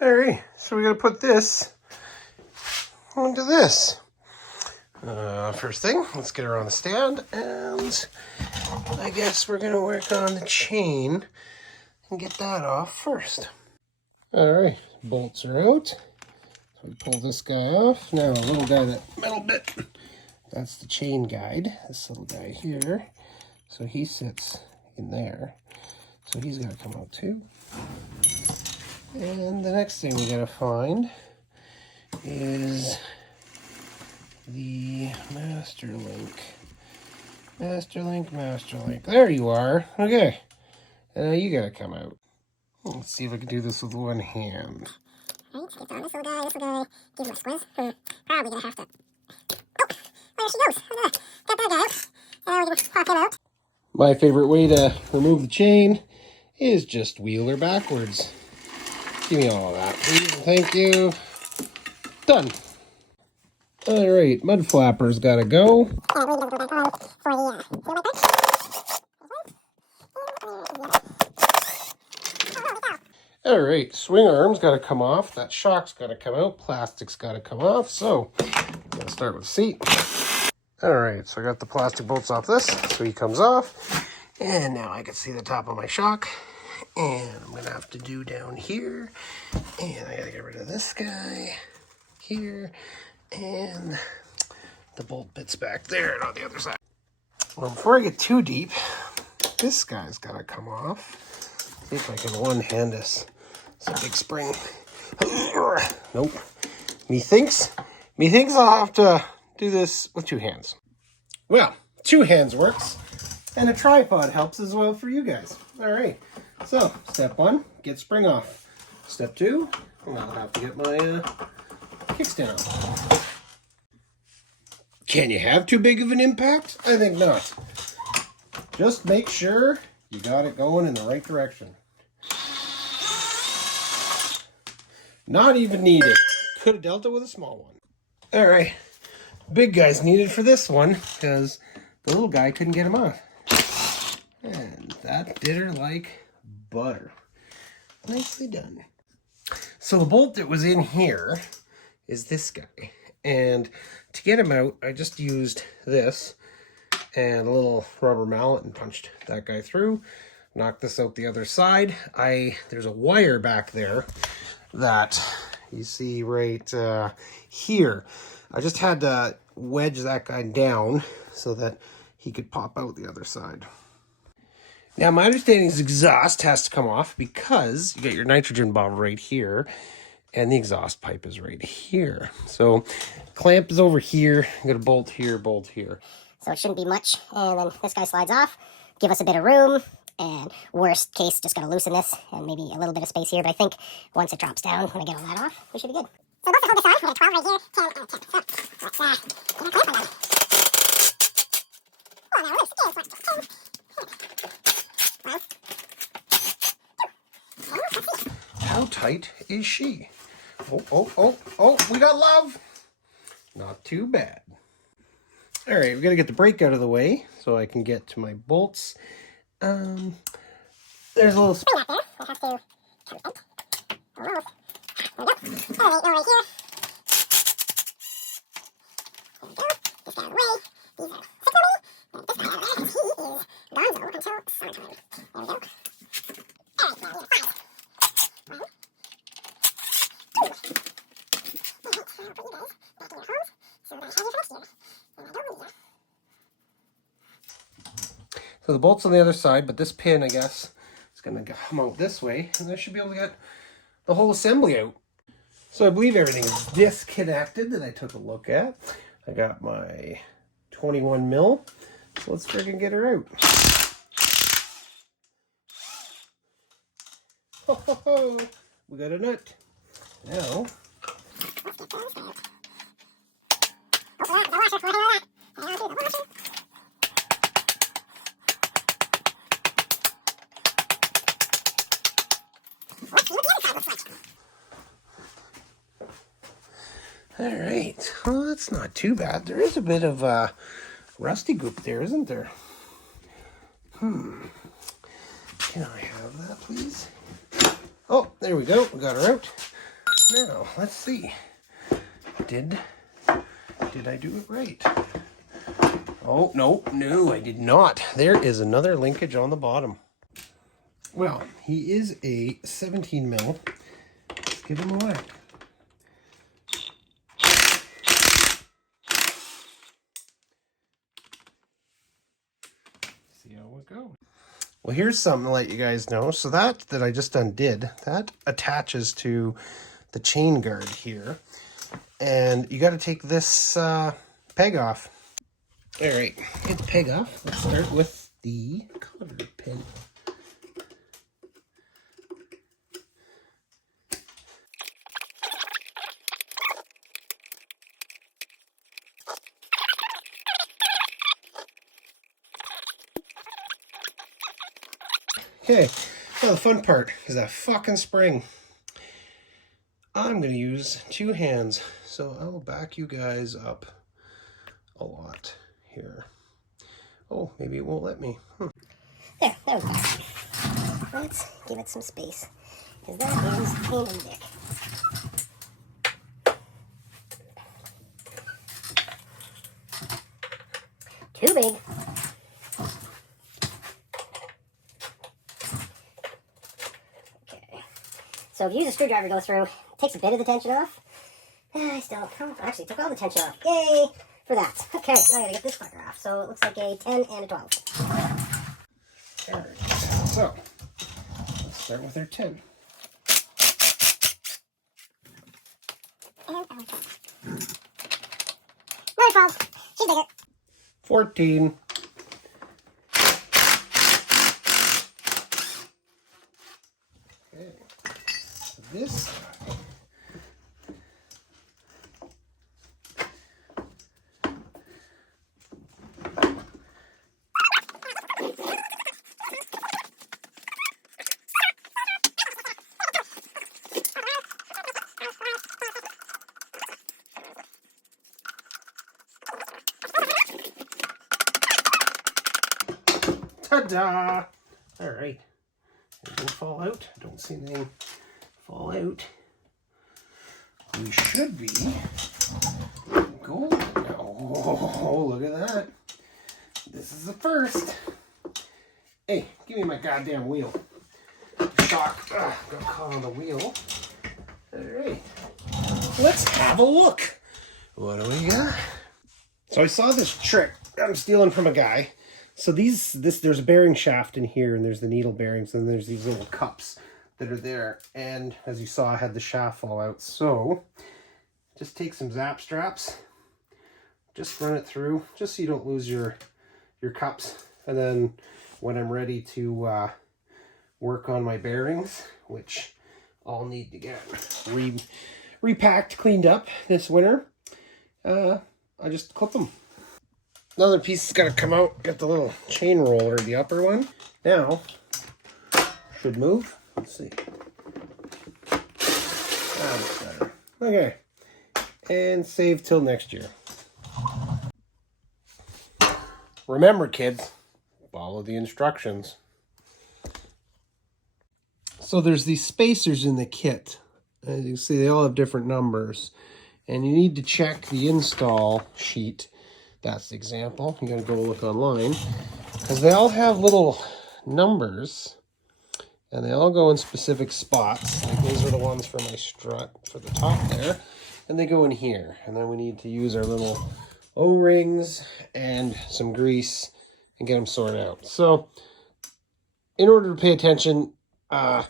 All right, so we got to put this onto this. First thing, let's get her on the stand, and I guess we're going to work on the chain and get that off first. All right, bolts are out. So we pull this guy off. Now, a little guy, that metal bit, that's the chain guide, this little guy here. So he sits in there. So he's got to come out too. And the next thing we got to find is the master link. Master link. There you are. Okay. And now you got to come out. Let's see if I can do this with one hand. Right, get on this little guy. Give him a squiz. Probably gonna have to. Oh, there she goes. Got that guy out. Now we can pop him out. My favorite way to remove the chain is just wheel her backwards. Give me all of that, please. Thank you. Done. All right, mud flapper's got to go. And we're gonna go back on for the feel like that. All right, swing arm's got to come off. That shock's got to come out. Plastic's got to come off. So, I'm going to start with the seat. All right, so I got the plastic bolts off this. So he comes off. And now I can see the top of my shock. And I'm going to have to do down here. And I got to get rid of this guy here. And the bolt bit's back there and on the other side. Well, before I get too deep, this guy's got to come off. See if I can one-hand this. It's a big spring. Nope. Methinks I'll have to do this with two hands. Well, two hands works. And a tripod helps as well for you guys. All right. So, step one, get spring off. Step two, I'll have to get my kickstand off. Can you have too big of an impact? I think not. Just make sure you got it going in the right direction. Not even needed. Could have dealt it with a small one. All right. Big guy's needed for this one because the little guy couldn't get him off. And that did her like butter. Nicely done. So the bolt that was in here is this guy. And to get him out, I just used this and a little rubber mallet and punched that guy through. Knocked this out the other side. There's a wire back there that you see right here. I just had to wedge that guy down so that he could pop out the other side. Now, my understanding is exhaust has to come off because you got your nitrogen bottle right here and the exhaust pipe is right here. So clamp is over here. You got a bolt here, bolt here. So it shouldn't be much. And then this guy slides off. Give us a bit of room. And worst case, just got to loosen this and maybe a little bit of space here. But I think once it drops down, when I get all that off, we should be good. So both hold this on. We got 12 right here, 10 and 10. So let's get a clamp on that. Oh, now loose. Again, so 10. 1, 2, 3. How tight is she? Oh, we got love. Not too bad. All right, we got to get the brake out of the way so I can get to my bolts. There's a little spring out there. We'll have to come out. Almost. There we go. All right, right here. There we go. This guy out of the way. These are 6 on me. And this guy out of there, because he is gonzo until summertime. There we go. All right, now we have 5. 1, 2. All right, I'll put you guys back in your homes. So we're going to have you for next year. And I don't need you. So the bolt's on the other side, but this pin, I guess, is going to come out this way, and I should be able to get the whole assembly out. So I believe everything is disconnected that I took a look at. I got my 21 mil, so let's freaking get her out. Ho, ho, ho. We got a nut. Now, all right, well, that's not too bad. There is a bit of rusty goop there, isn't there? Can I have that, please? Oh, there we go. We got her out. Now, let's see. Did I do it right? Oh, no, I did not. There is another linkage on the bottom. Well, he is a 17 mil. Let's give him a whack. See how it goes. Well, here's something to let you guys know. So that I just undid, that attaches to the chain guard here. And you got to take this peg off. All right, get the peg off. Let's start with the cotter pin. Okay, now the fun part is that fucking spring. I'm going to use 2 hands, so I will back you guys up a lot here. Oh, maybe it won't let me. There we go. Let's give it some space, because that is a pain in the dick. Too big. Okay. So if you use a screwdriver to go through, it takes a bit of the tension off. I still, actually took all the tension off. Yay for that. Okay, now I gotta get this fucker off. So it looks like a 10 and a 12. Alright, so let's start with our 10. Another 12. She's bigger. 14. Okay, so this ta-da! Alright. It didn't fall out. Don't see anything fall out. We should be golden now. Oh, look at that. This is the first. Hey, give me my goddamn wheel. Shock. Got caught on the wheel. Alright. Let's have a look. What do we got? So I saw this trick I'm stealing from a guy. So there's a bearing shaft in here, and there's the needle bearings, and there's these little cups that are there. And as you saw, I had the shaft fall out. So just take some zap straps, just run it through, just so you don't lose your cups. And then when I'm ready to work on my bearings, which I'll need to get repacked, cleaned up this winter, I just clip them. Another piece has got to come out. Got the little chain roller, the upper one. Now, should move. Let's see. That's better. Okay. And save till next year. Remember, kids, follow the instructions. So there's these spacers in the kit. As you can see, they all have different numbers. And you need to check the install sheet. That's the example. You gotta go look online, because they all have little numbers and they all go in specific spots. Like these are the ones for my strut for the top there, and they go in here. And then we need to use our little O-rings and some grease and get them sorted out. So in order to pay attention and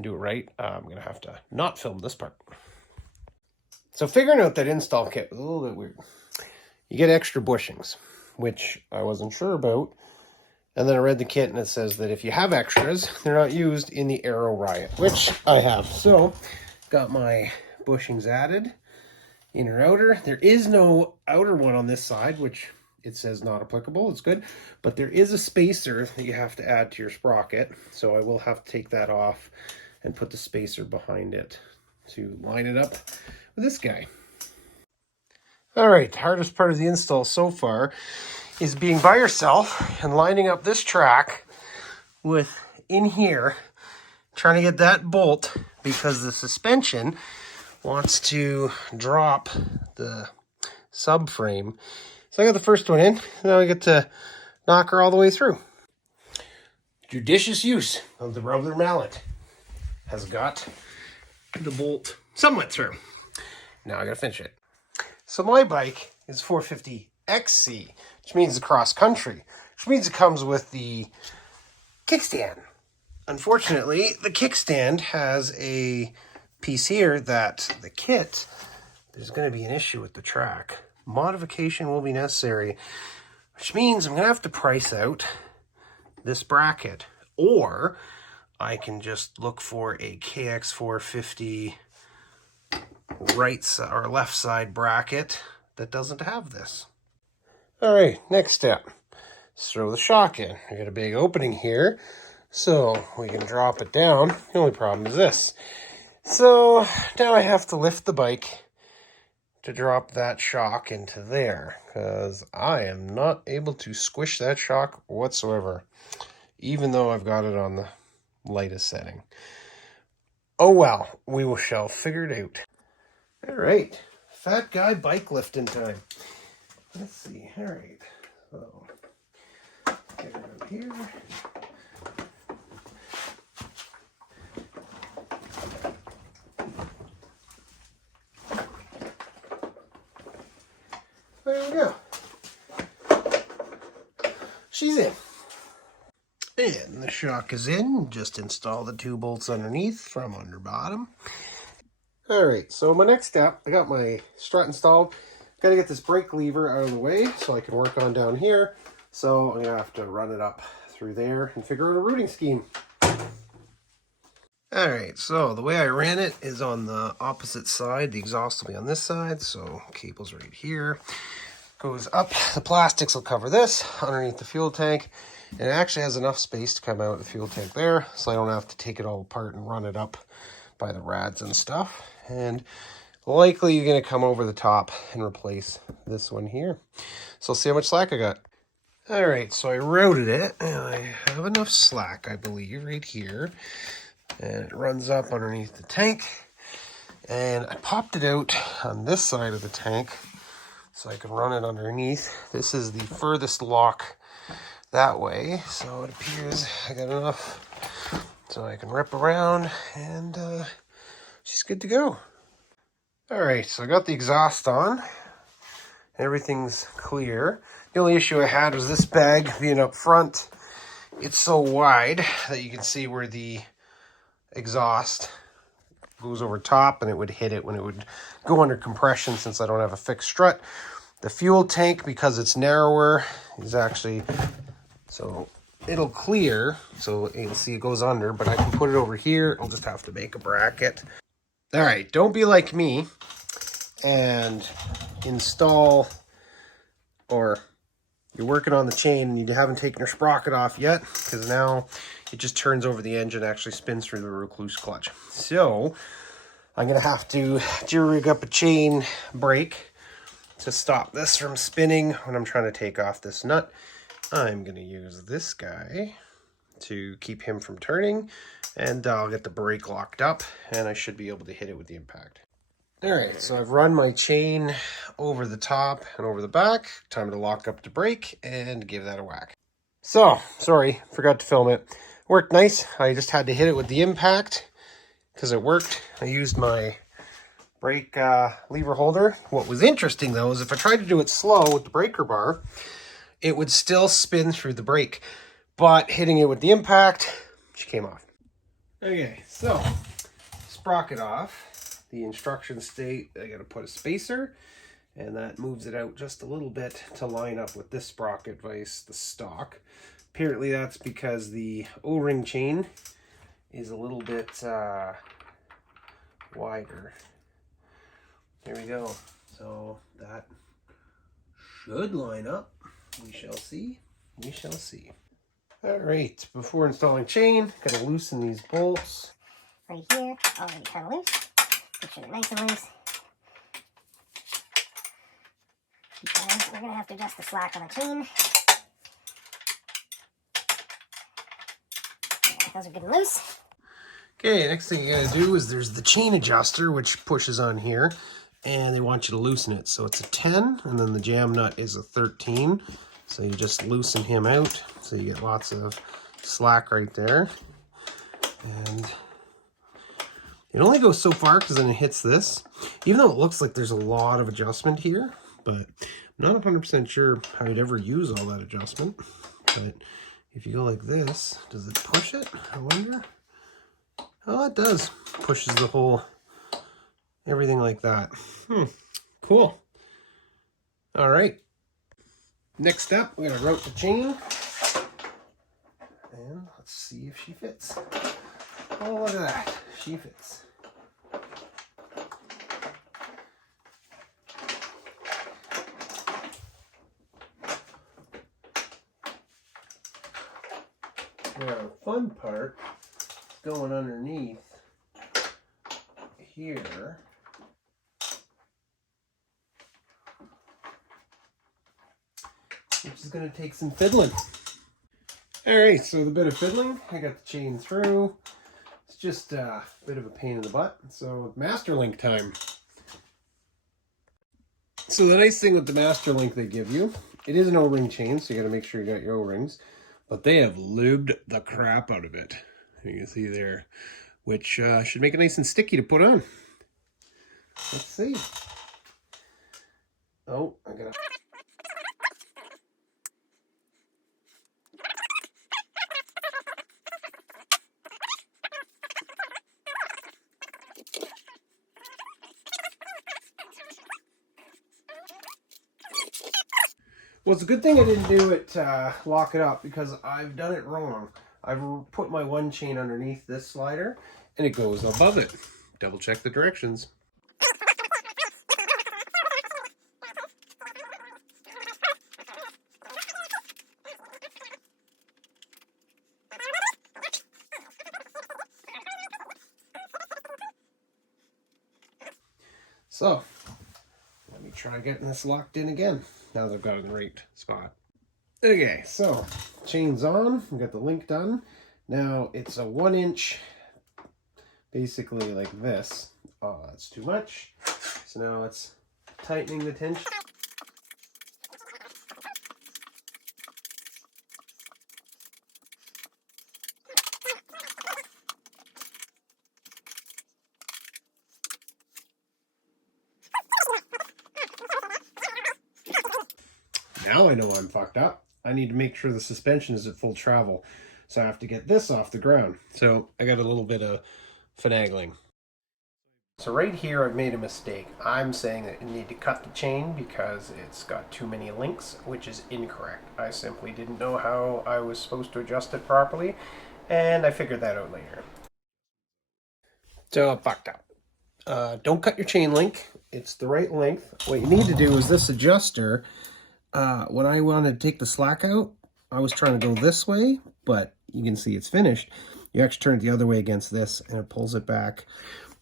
do it right, I'm gonna have to not film this part. So figuring out that install kit was a little bit weird. You get extra bushings, which I wasn't sure about. And then I read the kit and it says that if you have extras, they're not used in the Aero Riot, which I have. So got my bushings added, inner outer. There is no outer one on this side, which it says not applicable. It's good. But there is a spacer that you have to add to your sprocket. So I will have to take that off and put the spacer behind it to line it up with this guy. All right, the hardest part of the install so far is being by yourself and lining up this track with in here, trying to get that bolt because the suspension wants to drop the subframe. So I got the first one in. Now I get to knock her all the way through. Judicious use of the rubber mallet has got the bolt somewhat through. Now I gotta finish it. So my bike is 450XC, which means the cross country, which means it comes with the kickstand. Unfortunately, the kickstand has a piece here that the kit, there's going to be an issue with the track. Modification will be necessary, which means I'm going to have to price out this bracket, or I can just look for a KX450 right side or left side bracket that doesn't have this. All right, next step. Let's throw the shock in. I got a big opening here, so we can drop it down. The only problem is this. So now I have to lift the bike to drop that shock into there, because I am not able to squish that shock whatsoever, even though I've got it on the lightest setting. Oh well, we shall figure it out. All right, fat guy bike lifting time. Let's see. All right, so get it out here. There we go. She's in. And the shock is in. Just install the 2 bolts underneath from under bottom. Alright, so my next step, I got my strut installed. Got to get this brake lever out of the way so I can work on down here. So I'm going to have to run it up through there and figure out a routing scheme. Alright, so the way I ran it is on the opposite side. The exhaust will be on this side, so cable's right here. Goes up, the plastics will cover this underneath the fuel tank. And it actually has enough space to come out of the fuel tank there, so I don't have to take it all apart and run it up by the rads and stuff. And likely you're going to come over the top and replace this one here. So see how much slack I got. Alright, so I routed it, and I have enough slack, I believe, right here. And it runs up underneath the tank. And I popped it out on this side of the tank so I can run it underneath. This is the furthest lock that way, so it appears I got enough so I can rip around, and she's good to go. Alright, so I got the exhaust on. Everything's clear. The only issue I had was this bag being up front. It's so wide that you can see where the exhaust goes over top, and it would hit it when it would go under compression since I don't have a fixed strut. The fuel tank, because it's narrower, is actually, so it'll clear, so you can see it goes under, but I can put it over here. I'll just have to make a bracket. All right, don't be like me and install, or you're working on the chain and you haven't taken your sprocket off yet, because now it just turns over the engine, actually spins through the recluse clutch. So I'm going to have to rig up a chain brake to stop this from spinning when I'm trying to take off this nut. I'm going to use this guy to keep him from turning, and I'll get the brake locked up, and I should be able to hit it with the impact. Alright, so I've run my chain over the top and over the back. Time to lock up the brake and give that a whack. So, sorry, forgot to film it. Worked nice. I just had to hit it with the impact because it worked. I used my brake lever holder. What was interesting though is if I tried to do it slow with the breaker bar, it would still spin through the brake. But hitting it with the impact, she came off. Okay, so sprocket off. The instructions state I got to put a spacer, and that moves it out just a little bit to line up with this sprocket vise, the stock. Apparently that's because the O-ring chain is a little bit wider. There we go. So that should line up. We shall see. We shall see. All right, before installing chain, got to loosen these bolts. Right here, already kind of loose. Make sure they're nice and loose. And we're going to have to adjust the slack on the chain. Yeah, those are good and loose. Okay, next thing you gotta do is there's the chain adjuster, which pushes on here, and they want you to loosen it. So it's a 10, and then the jam nut is a 13. So you just loosen him out, so you get lots of slack right there. And it only goes so far because then it hits this. Even though it looks like there's a lot of adjustment here, but I'm not 100% sure how you'd ever use all that adjustment. But if you go like this, does it push it? I wonder. Oh, it does. Pushes the whole, everything like that. Cool. All right. Next up, we're gonna route the chain. And let's see if she fits. Oh, look at that. She fits. Now, the fun part is going underneath here. Which is going to take some fiddling. Alright, so with a bit of fiddling, I got the chain through. It's just a bit of a pain in the butt. So, master link time. So the nice thing with the master link they give you, it is an O-ring chain, so you got to make sure you got your O-rings. But they have lubed the crap out of it. You can see there, which should make it nice and sticky to put on. Let's see. Oh, I gotta... Well, it's a good thing I didn't do it lock it up, because I've done it wrong. I've put my one chain underneath this slider, and it goes above it. Double check the directions. So, let me try getting this locked in again, now that I've got it in the right spot. Okay, so, chain's on, we got the link done. Now, it's a 1 inch, basically like this. Oh, that's too much. So now it's tightening the tension. Now I know I'm fucked up. I need to make sure the suspension is at full travel. So I have to get this off the ground. So I got a little bit of finagling. So right here I've made a mistake. I'm saying that you need to cut the chain because it's got too many links, which is incorrect. I simply didn't know how I was supposed to adjust it properly, and I figured that out later. So I fucked up. Don't cut your chain link. It's the right length. What you need to do is this adjuster. When I wanted to take the slack out, I was trying to go this way, but you can see it's finished. You actually turn it the other way against this, and it pulls it back.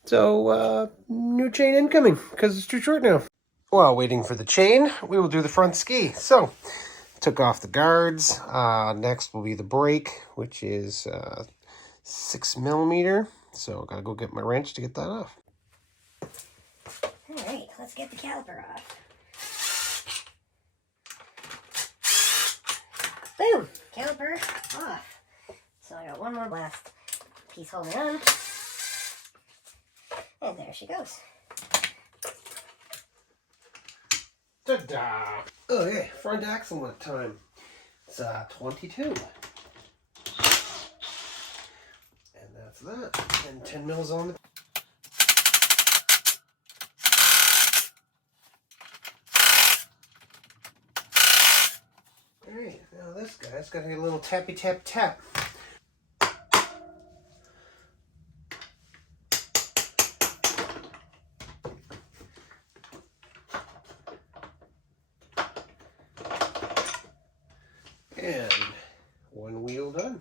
So, new chain incoming, because it's too short now. While waiting for the chain, we will do the front ski. So, took off the guards. Next will be the brake, which is 6mm. So, gotta go get my wrench to get that off. All right, let's get the caliper off. Boom! Caliper off. So I got one more last piece holding on. And there she goes. Ta-da! Okay, front axle time. It's 22. And that's that. And 10 mils on the... Alright, now this guy's got to get a little tappy tap tap. And one wheel done.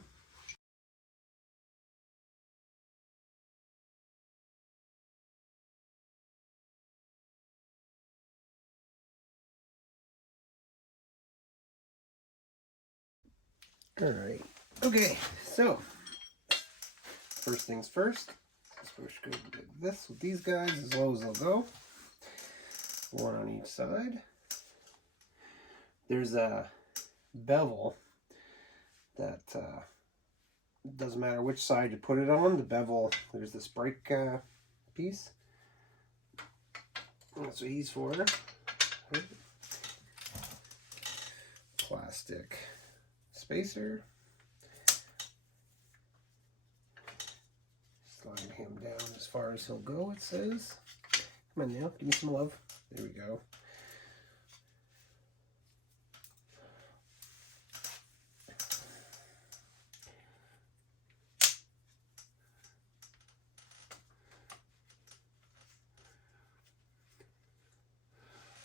Alright, okay, so first things first. This push goes like this with these guys, as low as they'll go. One on each side. There's a bevel that doesn't matter which side you put it on. The bevel, there's this brake piece. That's what he's for. Plastic spacer. Slide him down as far as he'll go, it says. Come on now, give me some love. There we go.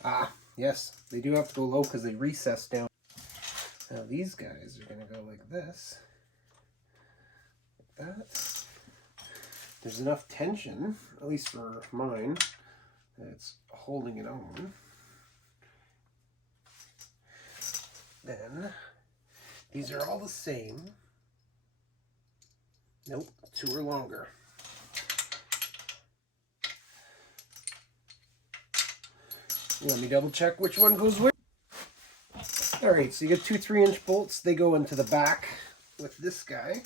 Ah, yes, they do have to go low because they recess down. Now these guys are going to go like this. Like that. There's enough tension, at least for mine, that it's holding it on. Then, these are all the same. Nope, two are longer. Let me double check which one goes where. Alright, so you get two 3-inch bolts. They go into the back with this guy.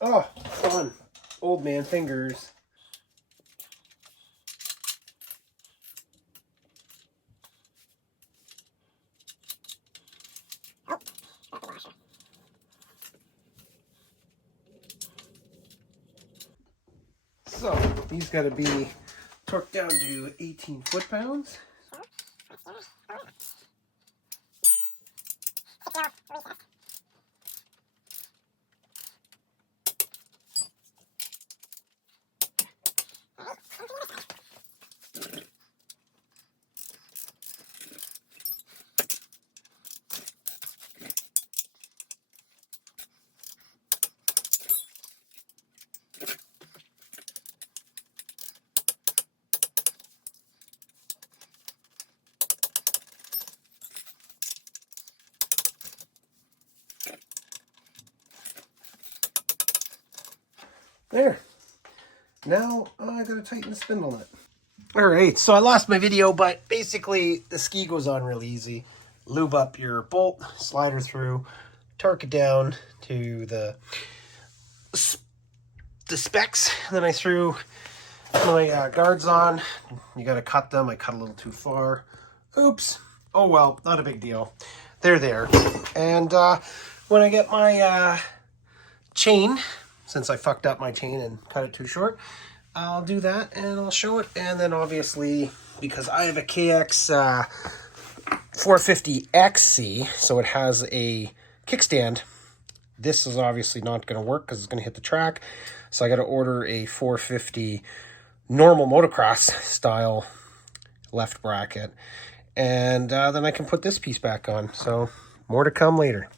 Oh, come on. Old man fingers. So, these got to be torqued down to 18 foot-pounds. There. Now I gotta tighten the spindle nut. Alright, so I lost my video, but basically the ski goes on real easy. Lube up your bolt, slide her through, torque it down to the specs. Then I threw my guards on. You gotta cut them. I cut a little too far. Oops. Oh well, not a big deal. They're there. And when I get my chain, since I fucked up my chain and cut it too short, I'll do that and I'll show it. And then obviously, because I have a KX450X, so it has a kickstand, this is obviously not going to work because it's going to hit the track. So I got to order a 450 normal motocross style left bracket. And then I can put this piece back on. So more to come later.